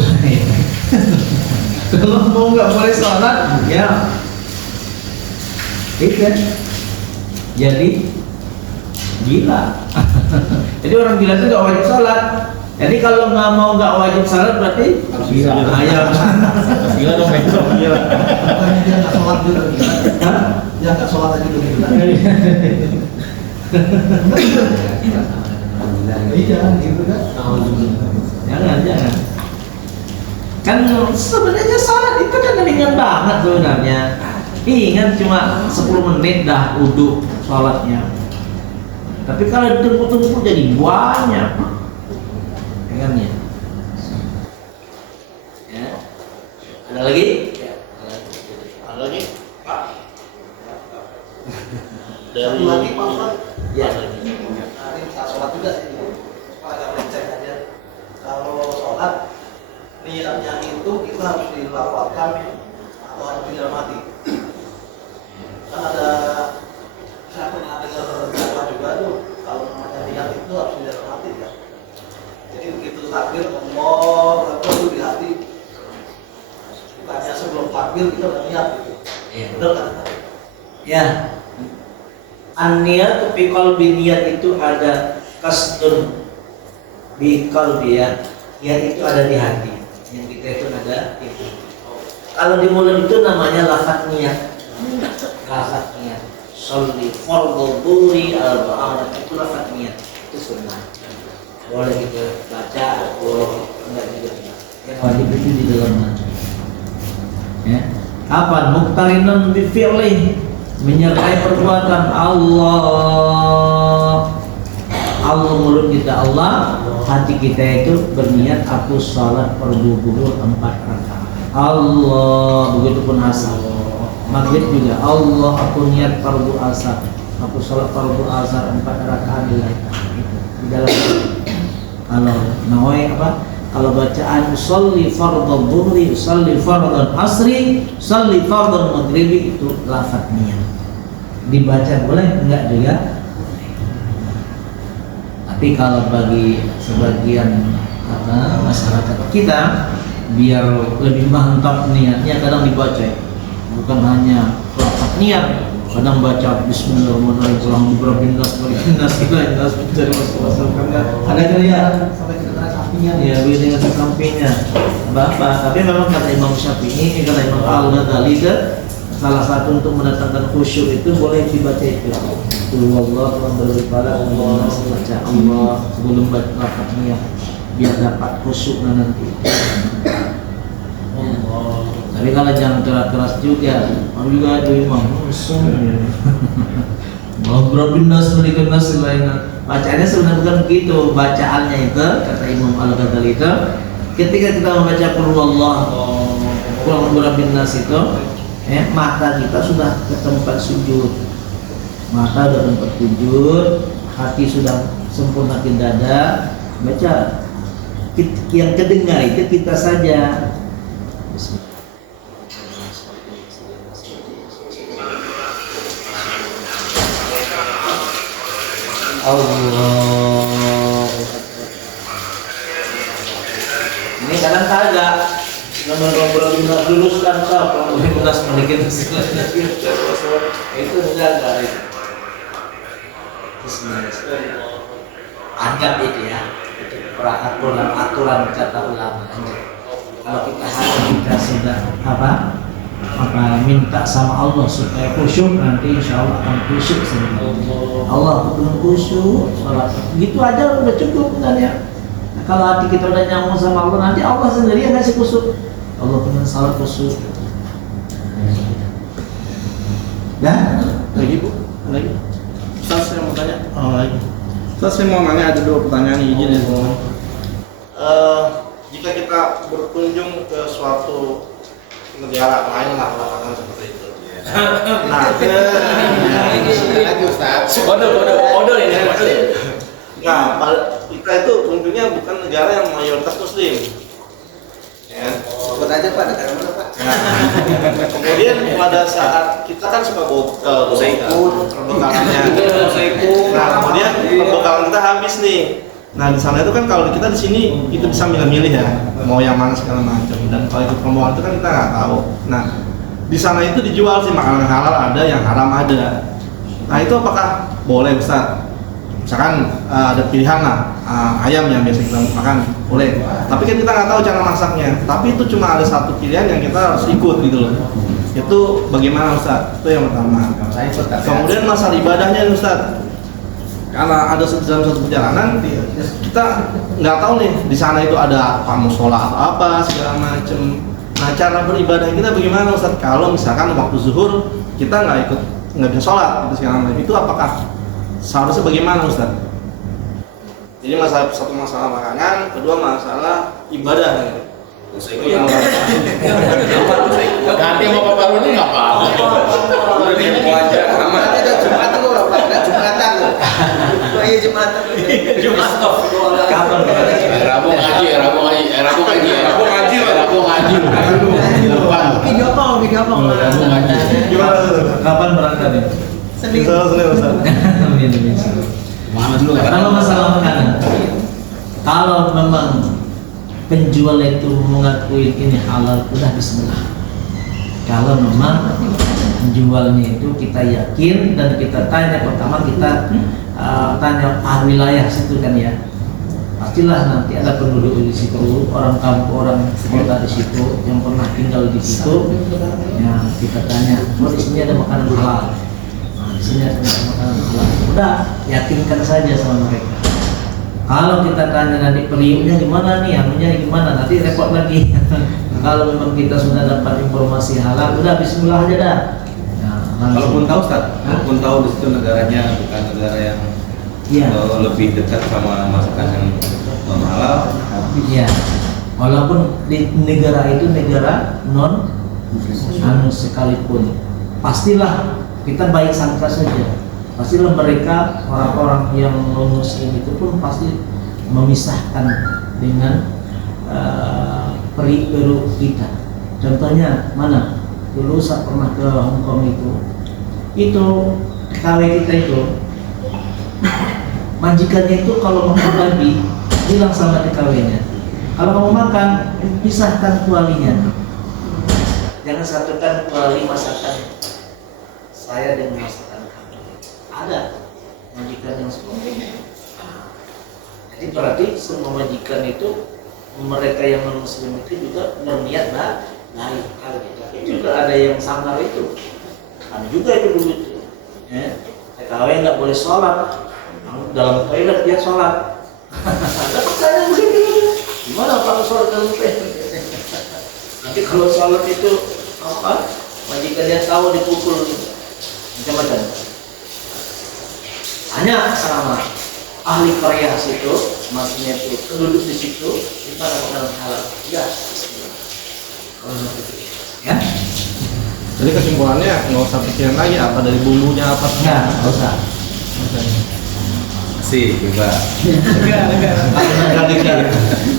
kalau mau nggak boleh sholat, ya itu jadi gila. Jadi orang gila itu nggak wajib sholat. Jadi kalau nggak wajib sholat berarti gila. Ayam. Gila dong, itu gila. Bukannya dia nggak sholat juga, dia nggak sholat aja juga. Iya, gitu kan? Jangan. Kan sebenarnya sholat itu kan ringan banget sebenarnya. Ingat cuma 10 menit dah uduk sholatnya. Tapi kalau ditunggu-tunggu jadi banyak. Ya. Ada lagi? Ya. Ada lagi? Pak. Dari lagi Pak Ustaz. Ya. Ini bisa sholat juga sih. Pak agak melenceng aja. Kalau sholat niatnya itu kita harus dilafalkan atau harus dicermati. Kan ada saya pernah dengar dakwah juga tuh kalau namanya niat itu harus dicermati ya. Jadi begitu takbir Allah itu di hati. Bukannya sebelum takbir kita udah niat gitu. Iya. Benar kan? Ya. An-niyat fi qalbi, niat itu ada kasdun bi qalbi ya. Niat itu ada di hati. Yang kita itu ada di hati. Kalau di mulut itu namanya lafaz niat. Lafaz niat. Sholli fardhu dhuhri al-ba'ar, itu lafaz niat. Itu sunnah. Boleh kita baca, boleh enggak juga. Yang wajib itu di dalam hati. Ya. Kapan? Muqtarinan bi fi'li, menyertai perbuatan Allah. Allah mulut kita Allah, hati kita itu berniat aku salat fardu zuhur 4 rakaat. Allah, begitupun asar. Maghrib juga Allah, aku niat fardu asar. Aku salat fardu asar 4 rakaat di dalam. Kalau nawai apa? Kalau bacaan sholli fardhu dhuhri, sholli fardhu asri, sholli fardhu maghribi, itu lafaz niat. Dibaca boleh, enggak juga. Tapi kalau bagi sebagian masyarakat kita biar lebih mantap niatnya, kadang dibaca, bukan hanya lafaz niat, kadang baca bismillahirrahmanirrahim, Alhamdulillah, nas, kita nas, mencari masuk. Ada gaya sampai kita sampingnya. Ya, berdiri dengan sampingnya. Bapak, tapi memang kata Imam Syafi'i, kata Imam Al-Ghazali, salah satu untuk mendatangkan khusyuk itu boleh dibaca itu. Allah berbicara Allah, baca Allah sebelum baca lafaznya biar dapat khusyuk nanti. Tapi kalau jangan keras-keras juga, mau juga ada Imam mau berabin nas berikan nas lainnya. Bacaannya sebenarnya bukan begitu. Bacaannya itu kata Imam Al-Ghazali itu, ketika kita membaca Qul huwallahu kurang berabin nas itu, mata kita sudah ke tempat sujud. Mata sudah tempat sujud, hati sudah sempurna di dada. Baca. Yang kedengar itu kita saja. Allah. Ini kadang kagak nomor ngobrol luluskan siapa lunas sedikit itu enggak adab itu ya, aturan kata ulama. Kalau kita sudah minta sama Allah supaya khusyuk, nanti insya Allah akan khusyuk sendiri. Allah belum khusyuk, sholat gitu aja udah cukup sebenarnya. Nah, kalau hati kita udah nyambung sama Allah, nanti Allah sendiri yang kasih khusyuk. Allah pengen salat khusyuk. Dan lagi Bu, lagi. Ustaz saya mau tanya. Lagi. Ustaz saya mau nanya, ada 2 pertanyaan izin ya teman. Jika kita berkunjung ke suatu negara lain lah, katakan seperti itu. Nah, lagi Ustaz. Kode ini. Nah, kita itu kunjungnya bukan negara yang mayoritas Muslim. Ya. sebut aja Pak, negara mana Pak? Nah, kemudian pada saat kita kan suka perbekalannya. Nah, kemudian perbekalan kita habis nih. Nah, di sana itu kan kalau kita di sini itu bisa milih-milih ya, mau yang mana segala macam. Dan kalau ikut rombongan itu kan kita nggak tahu. Nah, di sana itu dijual sih makanan halal ada, yang haram ada. Nah, itu apakah boleh Ustaz? Misalkan ada pilihan lah, ayam yang biasa kita makan boleh. Tapi kan kita nggak tahu cara masaknya. Tapi itu cuma ada satu pilihan yang kita harus ikut gitu loh. Itu bagaimana Ustaz? Itu yang pertama. Kemudian masalah ibadahnya Ustaz. Karena ada dalam satu perjalanan kita nggak tahu nih di sana itu ada musola atau apa segala macem. Nah, cara beribadah kita bagaimana Ustaz? Kalau misalkan waktu zuhur kita nggak bisa sholat gitu segala macam, itu apakah seharusnya bagaimana Ustaz? Jadi satu masalah makanan, kedua masalah ibadah. Ganti sama Bapak Rudi nggak apa-apa. Udah dia wajar. Nanti ada Jumat tuh loh Pak, ada Jumatan loh. Oh iya Jumatan. Jumat Kapan? Rabu ngaji. Video apa? Rabu ngaji. Kapan berangkat ya? Senin. Ustaz. Mana dulu kan? Kalau masalah makanan, kalau memang penjual itu mengakui ini halal, udah bismillah. Kalau memang penjualnya itu kita yakin dan kita tanya, pertama kita tanya wilayah situ kan ya. Pastilah nanti ada penduduk di situ, orang kampung, orang kota di situ yang pernah tinggal di situ. Ya, kita tanya, oh di sini ada makanan halal. Di sini ada makanan halal. Udah, yakinkan saja sama mereka. Kalau kita tanya nanti periuknya gimana nih, anunya gimana, nanti repot lagi. Kalau memang kita sudah dapat informasi halal, udah bismillah aja dah. Nah, Kalaupun tahu Ustaz, walaupun tahu di situ negaranya bukan negara yang lebih dekat sama masakan yang non halal. Iya. Walaupun di negara itu negara non sekalipun, pastilah kita baik sangka saja. Pastilah mereka orang-orang yang non-muslim itu pun pasti memisahkan dengan peruk kita. Contohnya mana? Dulu saya pernah ke Hong Kong itu TKW kita itu majikannya itu kalau makan babi bilang sama TKW-nya, kalau kamu makan pisahkan kualinya, jangan satukan kuali masakan saya dengan masakan kamu. Ada majikan yang seperti ini. Jadi berarti semua majikan itu mereka yang non muslim itu juga berniat baik kalau gitu. Tapi juga ada yang samar itu. Ada juga itu dulu itu. Ya, TKW nggak boleh sholat. Dalam toilet dia sholat. Ada pertanyaan begitu. Gimana kalau sholat dalam toilet? Nanti kalau sholat itu apa? Majikan dia tahu dipukul macam-macam. Hanya sama ahli Korea situ, maksudnya itu penduduk di situ, kita makanan halal. Ya, ya. Jadi kesimpulannya nggak usah pikirin lagi apa dari bumbunya apa. Ya, nggak usah. Sih, juga.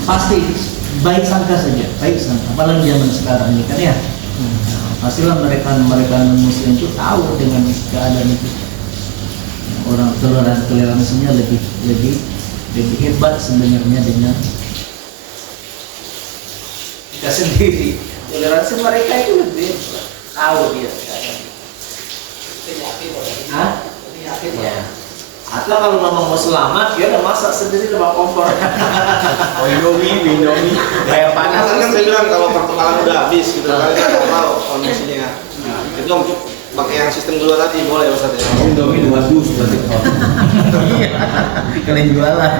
Pasti baik sangka saja, baik sangka. Apalagi zaman sekarang ini kan ya. Pastilah mereka Muslim itu tahu dengan keadaan itu. Orang toleransinya lebih hebat sebenarnya dengan kita sendiri. Toleransi mereka itu lebih tahu dia. Hah? Ya. Atau kalau memang mau selamat, dia udah masak sendiri sama kompor. Oh Indomie, kayak panas Kan saya bilang kalau pertukaran udah habis gitu kan kita nggak tahu kondisinya. Itu untuk pakai yang sistem dulu tadi boleh Ustaz ya. Indomie 2 dus berarti. Kalian jualan.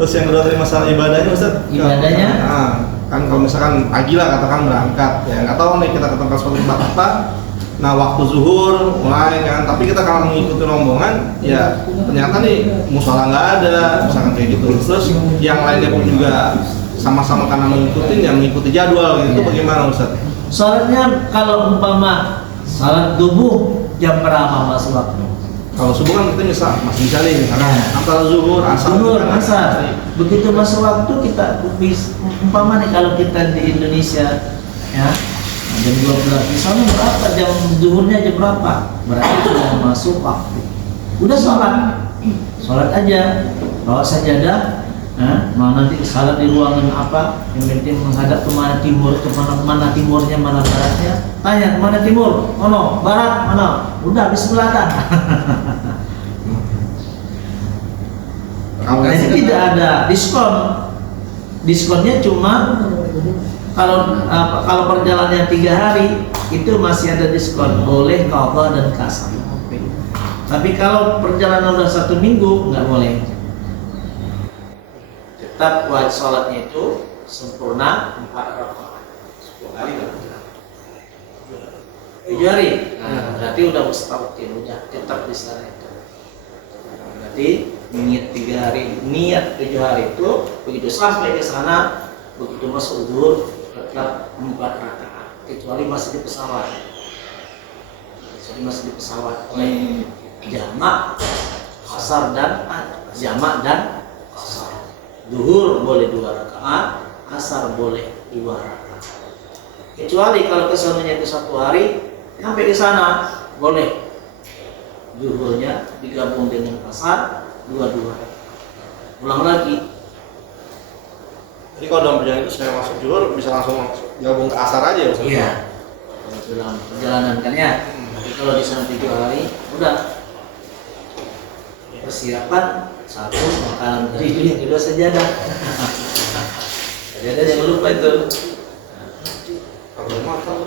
Terus yang kedua tadi masalah ibadahnya Ustaz. Ibadahnya? Nah, kan kalau misalkan pagi lah katakan berangkat ya nggak tahu nih kita ke tempat suatu tempat apa. Nah waktu zuhur mulai kan, tapi kita kalau mengikuti rombongan ya ternyata nih musola nggak ada, misalkan kayak gitu. Terus yang lainnya pun juga sama-sama karena mengikuti jadwal gitu, bagaimana Ustaz? Sholatnya kalau umpama salat subuh jam berapa masuk waktu? Kalau subuh kan kita masih bisa nih, misalkan antara zuhur, asar. Zuhur, asar. Begitu masuk waktu kita umpama nih kalau kita di Indonesia ya jam 12 misalnya berapa jam zuhurnya jam berapa? Berarti sudah masuk waktu. Udah sholat aja, bawa sajadah. Mau nanti salat di ruangan apa? Yang penting menghadap kemana timur, kemana timurnya, mana baratnya. Tanya kemana timur? Mana? Barat? Mana? Udah bismillah dah. Jadi tidak ada diskon. Diskonnya cuma kalau perjalanannya 3 hari itu masih ada diskon, boleh qadha dan qasar. Tapi kalau perjalanan udah 1 minggu nggak boleh. Tetap wajib sholatnya itu sempurna 4 rakaat. 10 hari kan? 7 hari. Nah, berarti udah mustaqim, udah tetap di sana itu. Berarti niat 3 hari, niat 7 hari itu begitu sampai ke sana, begitu masuk zuhur tetap 4 rakaat, kecuali masih di pesawat. Oleh jamak, asar dan qasar. Zuhur boleh 2 rakaat, asar boleh 2 rakaat. Kecuali kalau kesananya itu 1 hari, sampai di sana boleh zuhurnya digabung dengan asar 2 rakaat. Ulang lagi. Jadi kalau dalam perjalanan itu saya masuk zuhur bisa langsung gabung ke asar aja ya Ustaz? Iya. Dalam perjalanan kan ya. Tapi kalau di sana 7 hari, udah persiapan 1 makanan dari itu, yang kedua sajadah. Sajadah jangan lupa itu. Kalau matang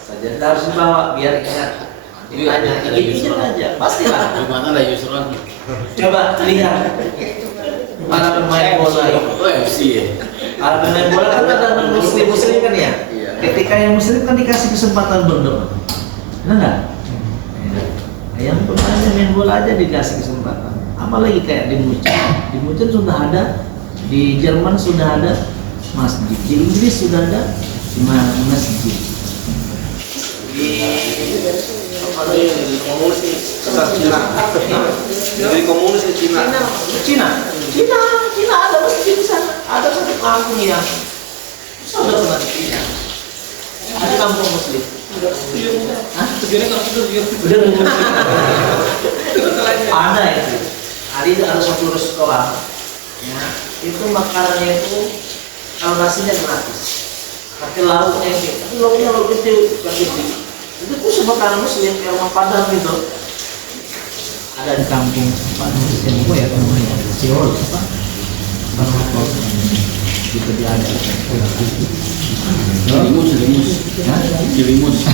Sajadah harus dibawa biar ingat. Ditanya, dikit aja, pastilah. Gimana lah Yusron? Coba lihat para pemain bola itu. Oh FC ya? Para pemain bola kan ada muslim kan ya. Ketika yang muslim kan dikasih kesempatan berdoa, benar nggak? Yang pemainnya main bola aja dikasih kesempatan. Apalagi kayak di Munchen sudah ada, di Jerman sudah ada masjid, di Inggris sudah ada masjid. Jadi komunis nih, Cina. Jadi komunis di Cina. Cina ada masjid di sana. Ada satu kampung yang sudah masjid. Ada kampung muslim. Tujuannya kalau tidur dia. Ada itu. Ada satu restoran. Ya, itu makanannya itu kalau nasinya gratis. Pakai lauknya itu. Tapi lauknya lauk gede, bukan gede. Itu khusus makanan muslim yang rumah Padang gitu. Ada di kampung apa namanya ya namanya Ciol apa Barokah gitu dia ada. Cilimus.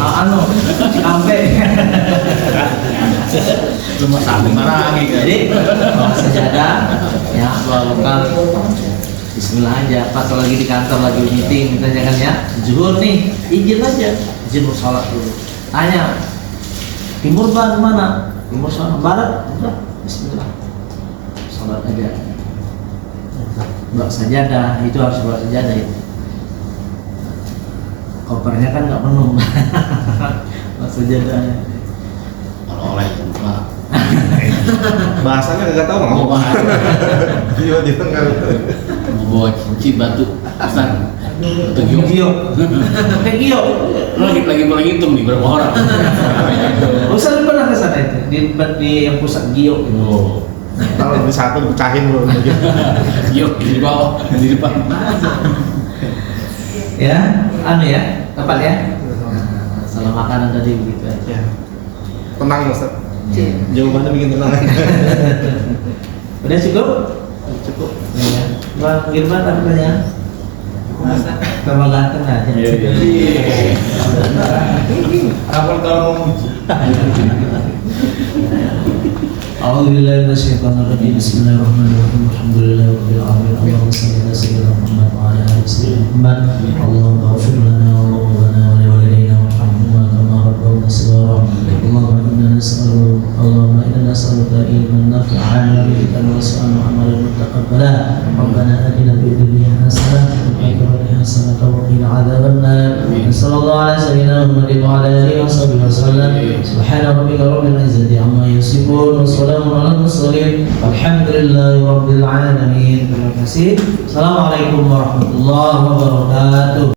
Anu, Cikampek. Rumah sakit Marangi kan. Jadi bawa sejadah ya bawa lokal. Bismillah aja pas lagi di kantor lagi meeting kita jangan ya zuhur nih izin aja izin mau sholat dulu tanya timur barat mana timur sana barat udah Bismillah sholat aja bawa sajadah itu harus bawa sajadah itu kopernya kan nggak penuh bawa sajadahnya Oleh Pak. Bahasanya nggak tahu mau apa. Tiba-tiba nggak. Mau bawa kunci batu. Asal. Batu Gio. Gio Lagi menghitung nih berapa orang. Ustaz pernah ke sana itu di yang pusat Gio itu. Oh. Kalau di satu pecahin bro. Yuk di bawah di depan. Ya, anu ya, tepat ya. salah makanan tadi begitu aja. Ya. Tenang Ustaz. Jawabannya bikin tenang. Udah cukup? Cukup. Ya. Bang Gilman apa pertanyaan? Tambah ganteng aja. Kapan kalau mau uji? A'udzubillahi minasyaitonir rajim. Bismillahirrahmanirrahim. Alhamdulillahirabbil alamin. Allahumma shalli ala sayyidina Muhammad wa ala ali sayyidina Muhammad. Allahumma ighfir lana wa lana wa li walidayna warhamhuma kama rabbawna shighara. Allahumma inna nas'aluka ilman nafi'an wa rizqan wasi'an wa amalan mutaqabbalan. Rabbana atina fid dunya hasanah wa fil akhirati hasanah wa qina adzabannar. Sallallahu ala sayyidina Muhammad wa ala alihi wa sahbihi wasallam. Subhana rabbika rabbil izzati amma yasifun wa salamun alal mursalin. Walhamdulillahi rabbil alamin. Terima kasih. Assalamualaikum warahmatullahi wabarakatuh.